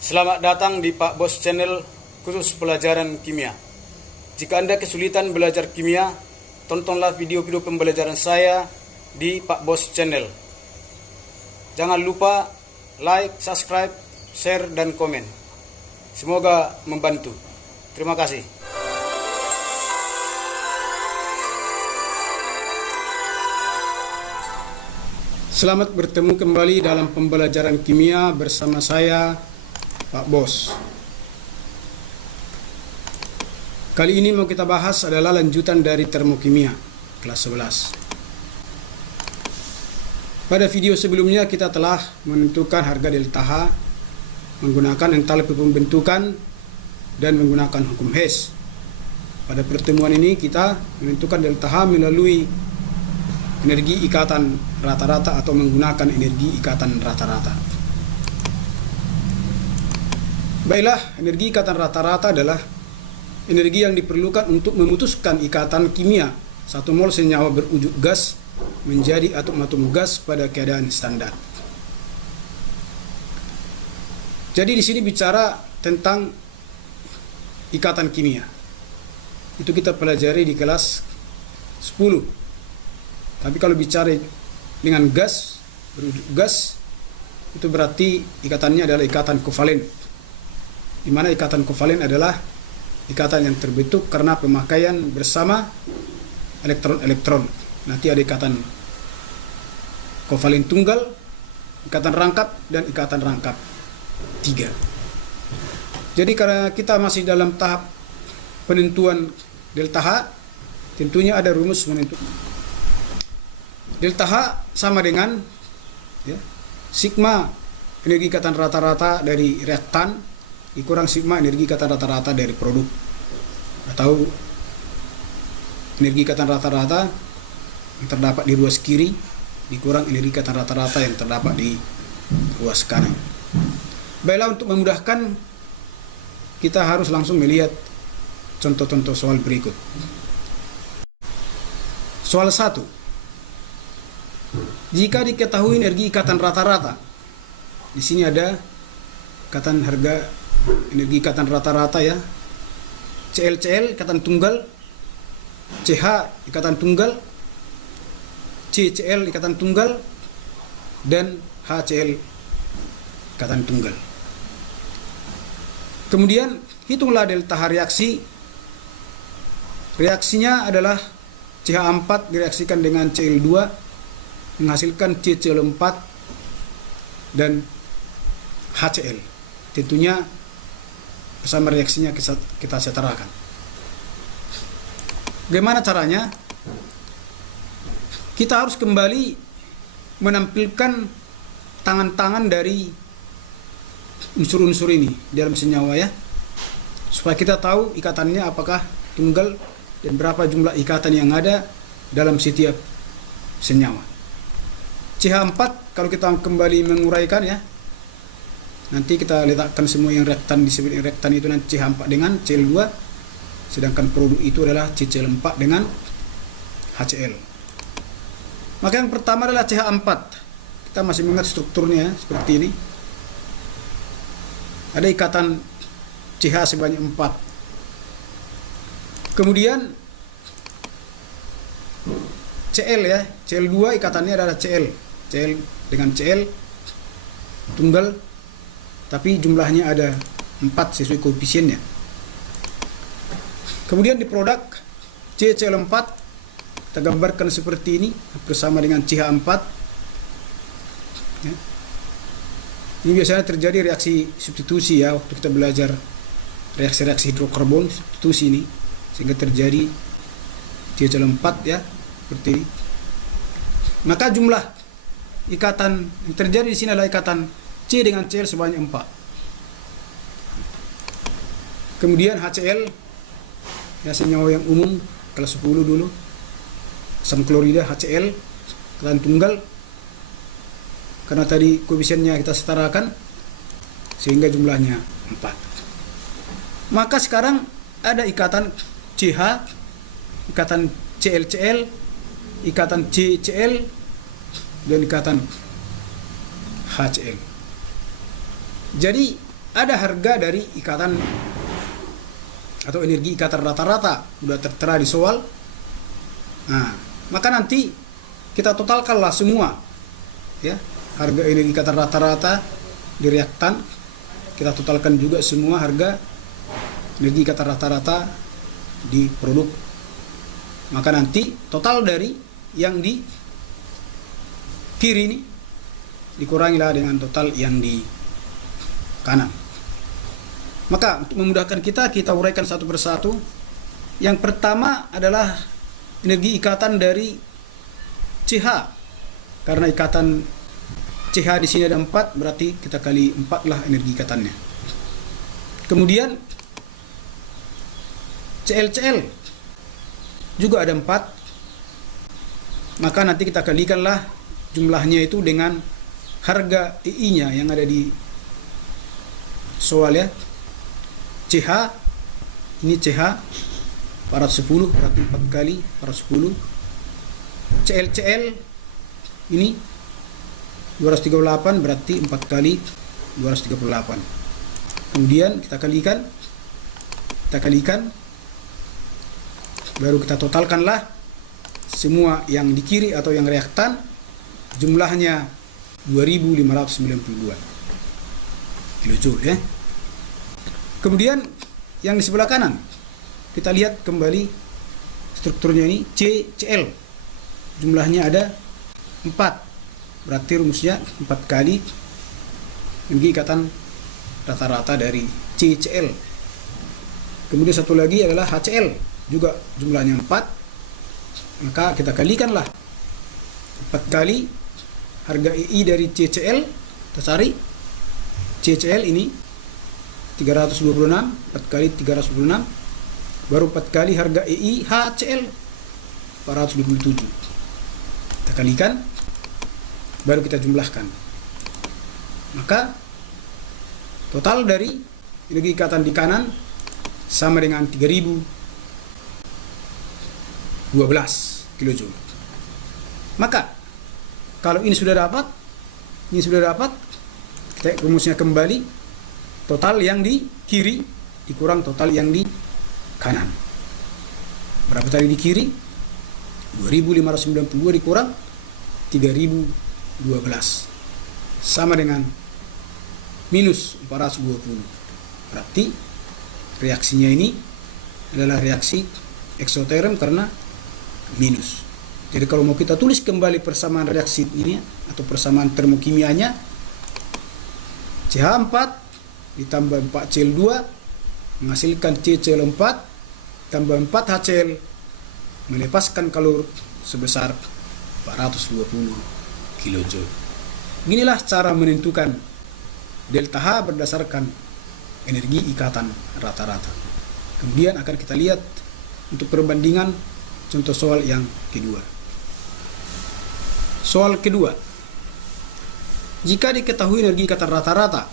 Selamat datang di Pak Bos Channel khusus pelajaran kimia. Jika Anda kesulitan belajar kimia, tontonlah video-video pembelajaran saya di Pak Bos Channel. Jangan lupa like, subscribe, share, dan komen. Semoga membantu. Terima kasih. Selamat bertemu kembali dalam pembelajaran kimia bersama saya, Pak Bos. Kali ini mau kita bahas adalah lanjutan dari termokimia kelas 11. Pada video sebelumnya kita telah menentukan harga delta H menggunakan entalpi pembentukan dan menggunakan hukum Hess. Pada pertemuan ini kita menentukan delta H melalui energi ikatan rata-rata atau menggunakan energi ikatan rata-rata. Baiklah, energi ikatan rata-rata adalah energi yang diperlukan untuk memutuskan ikatan kimia 1 mol senyawa berwujud gas menjadi atom-atom gas pada keadaan standar. Jadi di sini bicara tentang ikatan kimia. Itu kita pelajari di kelas 10. Tapi kalau bicara dengan gas, berwujud gas, itu berarti ikatannya adalah ikatan kovalen. Di mana ikatan kovalen adalah ikatan yang terbentuk karena pemakaian bersama elektron-elektron. Nanti ada ikatan kovalen tunggal, ikatan rangkap, dan ikatan rangkap 3. Jadi karena kita masih dalam tahap penentuan delta H, tentunya ada rumus menentukan. Delta H sama dengan sigma energi ikatan rata-rata dari reaktan dikurang sigma energi ikatan rata-rata dari produk, atau energi ikatan rata-rata yang terdapat di ruas kiri dikurang energi ikatan rata-rata yang terdapat di ruas kanan. Baiklah, untuk memudahkan kita harus langsung melihat contoh-contoh soal berikut. Soal 1. Jika diketahui energi ikatan rata-rata, di sini ada ikatan harga energi ikatan rata-rata ya. CL ikatan tunggal, CH ikatan tunggal, CCl ikatan tunggal, dan HCl ikatan tunggal. Kemudian hitunglah delta H reaksi. Reaksinya adalah CH4 direaksikan dengan Cl2 menghasilkan CCl4 dan HCl. Tentunya bersama reaksinya kita setarakan. Bagaimana caranya? Kita harus kembali menampilkan tangan-tangan dari unsur-unsur ini dalam senyawa ya, supaya kita tahu ikatannya apakah tunggal dan berapa jumlah ikatan yang ada dalam setiap senyawa. CH4 kalau kita kembali menguraikan ya, nanti kita letakkan semua yang reaktan disebut reaktan itu nanti CH4 dengan Cl2, sedangkan produk itu adalah CCl4 dengan HCl. Maka yang pertama adalah CH4. Kita masih mengingat strukturnya ya, seperti ini. Ada ikatan CH sebanyak 4. Kemudian Cl ya, Cl2 ikatannya adalah Cl dengan Cl tunggal, tapi jumlahnya ada 4 sesuai koefisiennya. Kemudian di produk CCl4 kita gambarkan seperti ini bersama dengan CH4 ya. Ini biasanya terjadi reaksi substitusi ya, waktu kita belajar reaksi-reaksi hidrokarbon substitusi ini, sehingga terjadi CCl4 ya, seperti ini. Maka jumlah ikatan yang terjadi di sini adalah ikatan C dengan Cl sebanyak 4. Kemudian HCl ya, senyawa yang umum kelas 10 dulu, asam klorida HCl ikatan tunggal, karena tadi koefisiennya kita setarakan sehingga jumlahnya 4. Maka sekarang ada ikatan CH, ikatan ClCl, ikatan CCl, dan ikatan HCl. Jadi ada harga dari ikatan atau energi ikatan rata-rata sudah tertera di soal. Nah, maka nanti kita totalkanlah semua, ya, harga energi ikatan rata-rata di reaktan, kita totalkan juga semua harga energi ikatan rata-rata di produk. Maka nanti total dari yang di kiri ini dikurangilah dengan total yang di kanan. Maka untuk memudahkan kita uraikan satu persatu. Yang pertama adalah energi ikatan dari CH. Karena ikatan CH di sini ada 4, berarti kita kali 4 lah energi ikatannya. Kemudian CL juga ada 4. Maka nanti kita kalikanlah jumlahnya itu dengan harga II-nya yang ada di soal, ya. CH, ini CH 410, berarti 4 kali 410. CL ini 238, berarti 4 kali 238. Kemudian kita kalikan, baru kita totalkanlah semua yang di kiri atau yang reaktan, jumlahnya 2592 kilojoule, ya. Kemudian yang di sebelah kanan, kita lihat kembali strukturnya ini CL, jumlahnya ada 4, berarti rumusnya 4 kali energi ikatan rata-rata dari CL. Kemudian satu lagi adalah HCl, juga jumlahnya 4, maka kita kalikanlah 4 kali harga II dari CCl, kita cari CCl ini 326, 4 kali 326, baru 4 kali harga EI HCl 427. Kita kalikan, baru kita jumlahkan. Maka total dari energi ikatan di kanan sama dengan 3012 kilojoule. Maka kalau ini sudah dapat, kita rumusnya kembali. Total yang di kiri dikurang total yang di kanan. Berapa tadi di kiri? 2592 dikurang 3012 sama dengan minus 420. Berarti reaksinya ini adalah reaksi eksoterm karena minus. Jadi kalau mau kita tulis kembali persamaan reaksi ini atau persamaan termokimianya, CH4 ditambah 4Cl2 menghasilkan CCl4 tambah 4HCl melepaskan kalor sebesar 420 kJ. Inilah cara menentukan delta H berdasarkan energi ikatan rata-rata. Kemudian akan kita lihat untuk perbandingan contoh soal yang kedua. Soal kedua, jika diketahui energi ikatan rata-rata,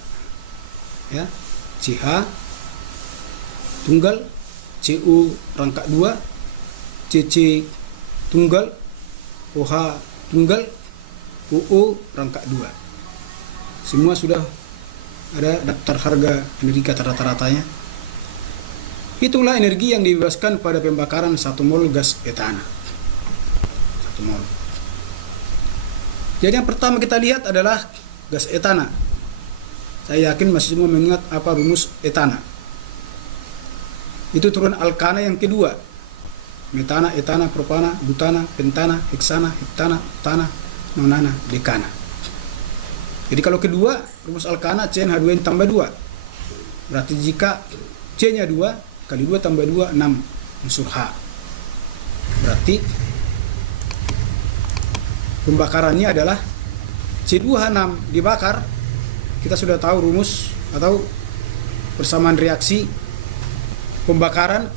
ya, CH tunggal, CU rangka 2, CC tunggal, OH tunggal, OO rangka 2. Semua sudah ada daftar harga energi ikatan rata-ratanya. Itulah energi yang dibebaskan pada pembakaran 1 mol gas etana. 1 mol. Jadi yang pertama kita lihat adalah gas etana. Saya yakin masih semua mengingat apa rumus etana. Itu turun alkana yang kedua. Metana, etana, propana, butana, pentana, heksana, heptana, octana, nonana, dekana. Jadi kalau kedua, rumus alkana CnH2n tambah 2. Berarti jika C-nya 2 kali 2 tambah 2, 6 unsur H. Berarti pembakarannya adalah C2H6 dibakar. Kita sudah tahu rumus atau persamaan reaksi pembakaran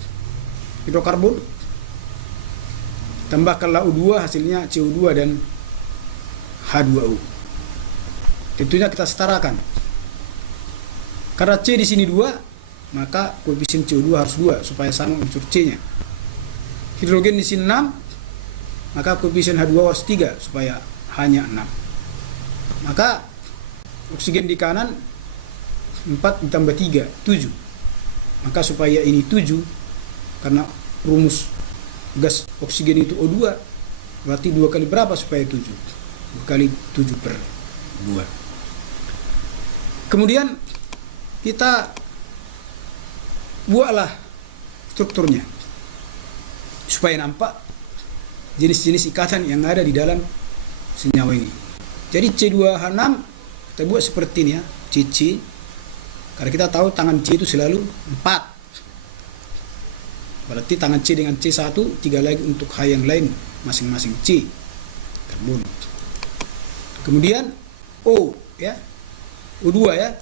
hidrokarbon. Tambahkanlah U2, hasilnya CO2 dan H2O. Tentunya kita setarakan. Karena C di sini 2, maka koefisien CO2 harus 2 supaya sama unsur C-nya. Hidrogen di sini 6, maka koefisien H2O harus 3 supaya hanya 6. Maka oksigen di kanan 4 ditambah 3, 7. Maka supaya ini 7, karena rumus gas oksigen itu O2, berarti 2 kali berapa supaya 7? 2 kali 7 per 2. Kemudian kita buatlah strukturnya supaya nampak jenis-jenis ikatan yang ada di dalam senyawa ini. Jadi C2H6 kita buat seperti ini ya, CC. Karena kita tahu tangan C itu selalu 4. Berarti tangan C dengan C1, 3 lagi untuk H yang lain masing-masing C karbon. Kemudian O ya. O2 ya.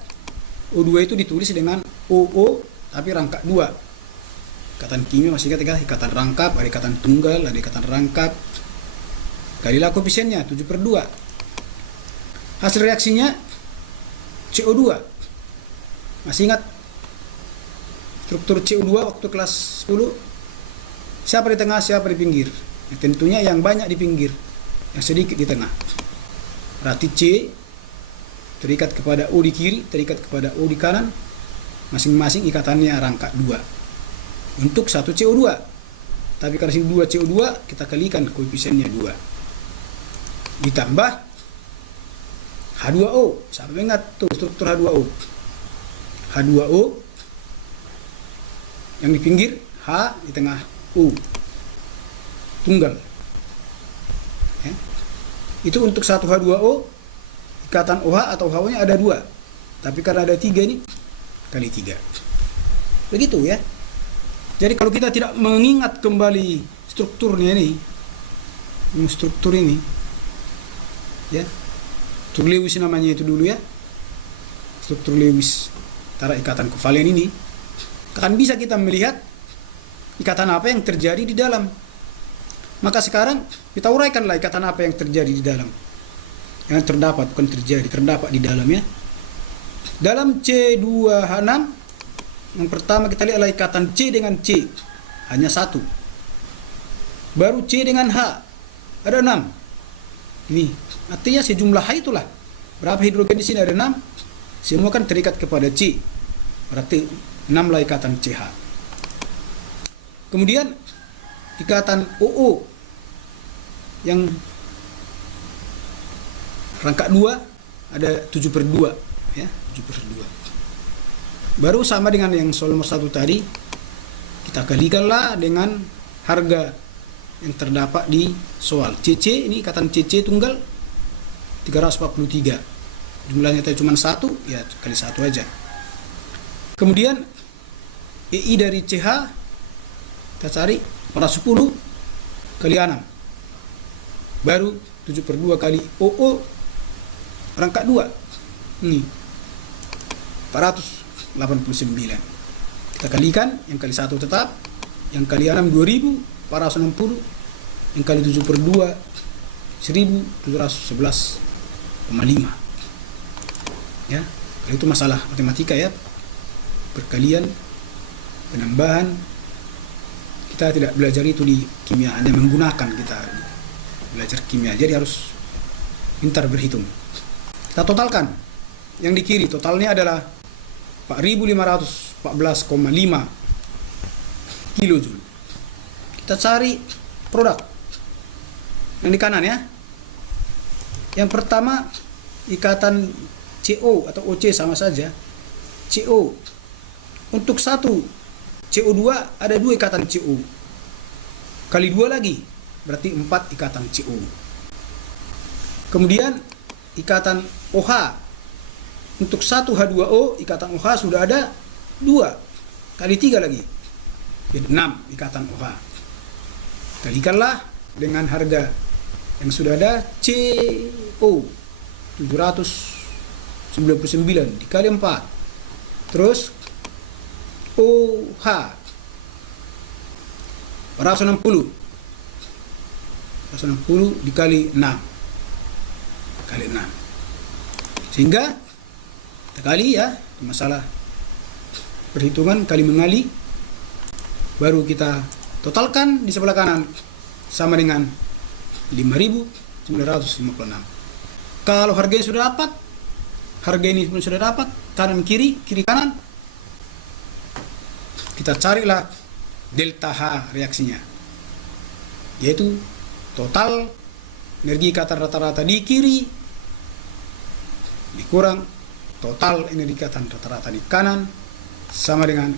O2 itu ditulis dengan OO tapi rangkap 2. Ikatan kimia masih ingat ya, ikatan rangkap, ada ikatan tunggal, ada ikatan rangkap. Kalilah koefisiennya 7/2. Hasil reaksinya CO2. Masih ingat struktur CO2 waktu kelas 10? Siapa di tengah, siapa di pinggir? Ya, tentunya yang banyak di pinggir, yang sedikit di tengah. Berarti C terikat kepada O di kiri, terikat kepada O di kanan. Masing-masing ikatannya rangkap 2. Untuk 1 CO2. Tapi karena sini 2 CO2, kita kalikan koefisiennya 2. Ditambah H2O. Sampai ingat tuh struktur H2O. H2O yang di pinggir, H di tengah O. Tunggal. Ya. Itu untuk 1 H2O, ikatan OH atau HO-nya ada 2. Tapi karena ada 3 ini, kali 3. Begitu ya. Jadi kalau kita tidak mengingat kembali strukturnya ini, struktur ini, ya, struktur Lewis namanya itu dulu ya, struktur Lewis antara ikatan kovalen ini, akan bisa kita melihat ikatan apa yang terjadi di dalam. Maka sekarang kita uraikanlah ikatan apa yang terjadi di dalam, yang terdapat bukan terjadi, terdapat di dalam ya. Dalam C2H6 yang pertama kita lihatlah ikatan C dengan C hanya 1. Baru C dengan H ada 6. Ini artinya sejumlah H itulah. Berapa hidrogen di sini ada 6. Semua kan terikat kepada C. Berarti 6 lah ikatan CH. Kemudian ikatan OO yang rangkap 2 ada 7/2 ya, 7/2. Baru sama dengan yang soal nomor 1 tadi, kita kalikanlah dengan harga yang terdapat di soal. CC ini ikatan CC tunggal 343. Jumlahnya tadi cuma 1, ya kali 1 aja. Kemudian EI dari CH kita cari pada 10 kali 6. Baru 7/2 kali OO rangkap 2. Ini 489. Kita kalikan, yang kali 1 tetap, yang kali 6 2460, yang kali 7/2 1711,5. Ya, itu masalah matematika ya. Perkalian, penambahan. Kita tidak belajar itu di kimia, hanya menggunakan kita belajar kimia. Jadi harus pintar berhitung. Kita totalkan. Yang di kiri totalnya adalah 4.514,5 kilojoule. Kita cari produk yang di kanan ya. Yang pertama ikatan CO atau OC sama saja. CO untuk 1 CO2 ada 2 ikatan CO. Kali 2 lagi berarti 4 ikatan CO. Kemudian ikatan OH untuk 1 H2O ikatan OH sudah ada 2 kali 3 lagi, jadi 6 ikatan OH. Kalikanlah dengan harga yang sudah ada CO 799 dikali 4, terus OH 460 dikali 6 sehingga kita kali ya, masalah perhitungan kali mengali, baru kita totalkan di sebelah kanan sama dengan 5.956. Kalau harganya sudah dapat, harga ini pun sudah dapat, kanan kiri, kiri kanan, kita carilah delta H reaksinya, yaitu total energi ikatan rata-rata di kiri dikurang total energi ikatan rata-rata di kanan sama dengan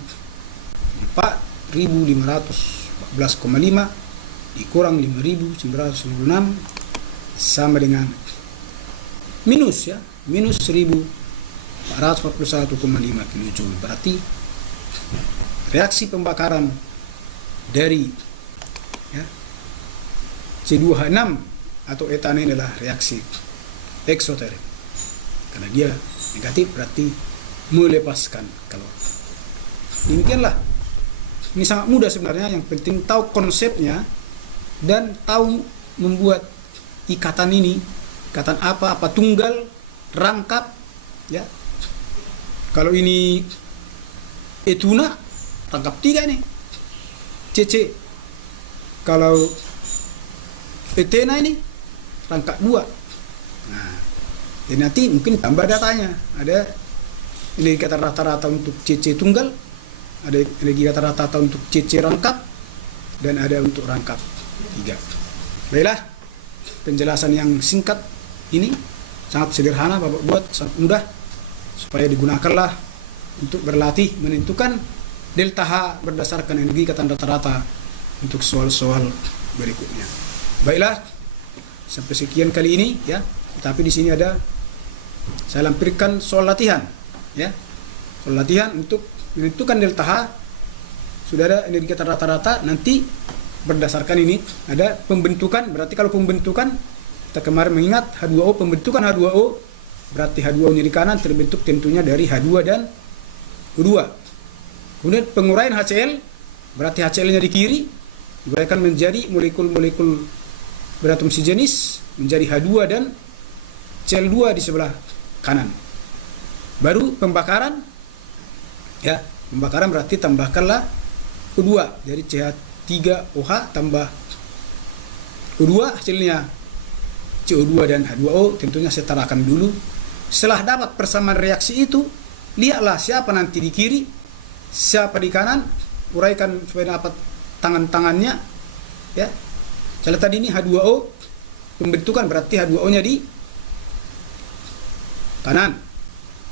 4.514,5 dikurang 5.996 sama dengan minus 1.441,5 kilojoule. Berarti reaksi pembakaran dari C2H6 atau etan ini adalah reaksi eksoterik. Karena dia negatif berarti melepaskan kalori. Demikianlah. Ini sangat mudah sebenarnya, yang penting tahu konsepnya dan tahu membuat ikatan ini, ikatan apa tunggal, rangkap, ya. Kalau ini etuna, rangkap 3 nih, CC. Kalau etena ini, rangkap 2. Nah, jadi nanti mungkin tambah datanya, ada energi ikatan rata-rata untuk CC tunggal, ada energi ikatan rata-rata untuk CC rangkap, dan ada untuk rangkap 3. Baiklah, penjelasan yang singkat ini sangat sederhana Bapak buat, sangat mudah, supaya digunakanlah untuk berlatih menentukan delta H berdasarkan energi ikatan rata-rata untuk soal-soal berikutnya. Baiklah, sampai sekian kali ini ya. Tapi di sini ada saya lampirkan soal latihan ya. Soal latihan untuk menentukan delta H. Sudah ada energi ikatan rata-rata, nanti berdasarkan ini ada pembentukan. Berarti kalau pembentukan, kita kemarin mengingat H2O, pembentukan H2O berarti H2O nya di kanan terbentuk tentunya dari H2 dan O2. Kemudian penguraian HCl berarti HCl nya di kiri diuraikan menjadi molekul-molekul beratom sejenis menjadi H2 dan Cl2 di sebelah kanan. Baru pembakaran ya, pembakaran berarti tambahkanlah O2, jadi CH3OH tambah O2, hasilnya CO2 dan H2O. Tentunya setarakan dulu. Setelah dapat persamaan reaksi itu, lihatlah siapa nanti di kiri, siapa di kanan, uraikan supaya dapat tangan-tangannya ya. Misalnya tadi ini H2O, pembentukan berarti H2O nya di kanan,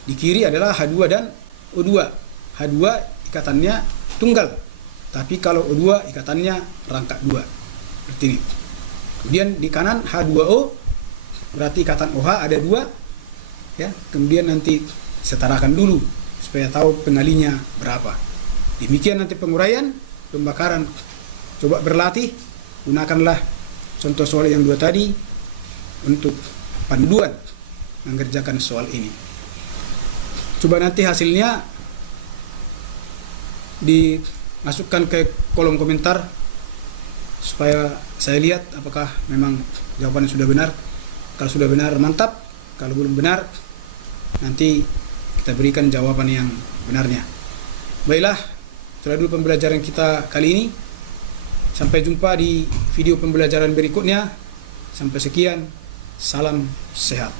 di kiri adalah H2 dan O2. H2 ikatannya tunggal, tapi kalau O2 ikatannya rangkap 2 seperti ini. Kemudian di kanan H2O berarti ikatan OH ada 2 ya. Kemudian nanti setarakan dulu supaya tahu pengalinya berapa. Demikian nanti penguraian, pembakaran. Coba berlatih, gunakanlah contoh soal yang 2 tadi untuk panduan mengerjakan soal ini. Coba nanti hasilnya dimasukkan ke kolom komentar supaya saya lihat apakah memang jawabannya sudah benar. Kalau sudah benar mantap, kalau belum benar nanti kita berikan jawaban yang benarnya. Baiklah, itulah dulu pembelajaran kita kali ini. Sampai jumpa di video pembelajaran berikutnya. Sampai sekian, salam sehat.